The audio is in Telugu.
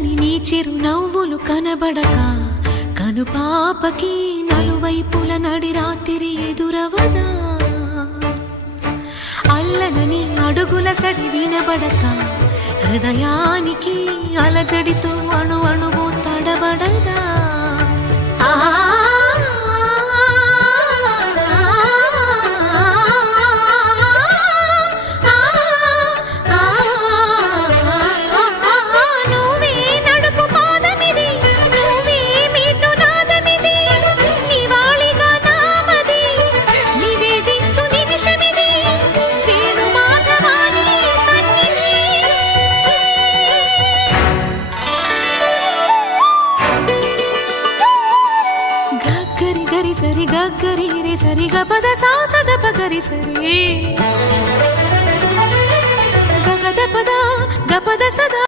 చల్లని నీ చిరు నవ్వులు కనబడక కనుపాపకి నలువైపుల నడి రాత్రి ఎదురవదా అల్లనని అడుగుల సడి వినబడక హృదయానికి అలజడితో అణు అణువు తడబడదా సరి గరి రే సరి గపద సాసద పగరి సరి గగద పద గపద సదా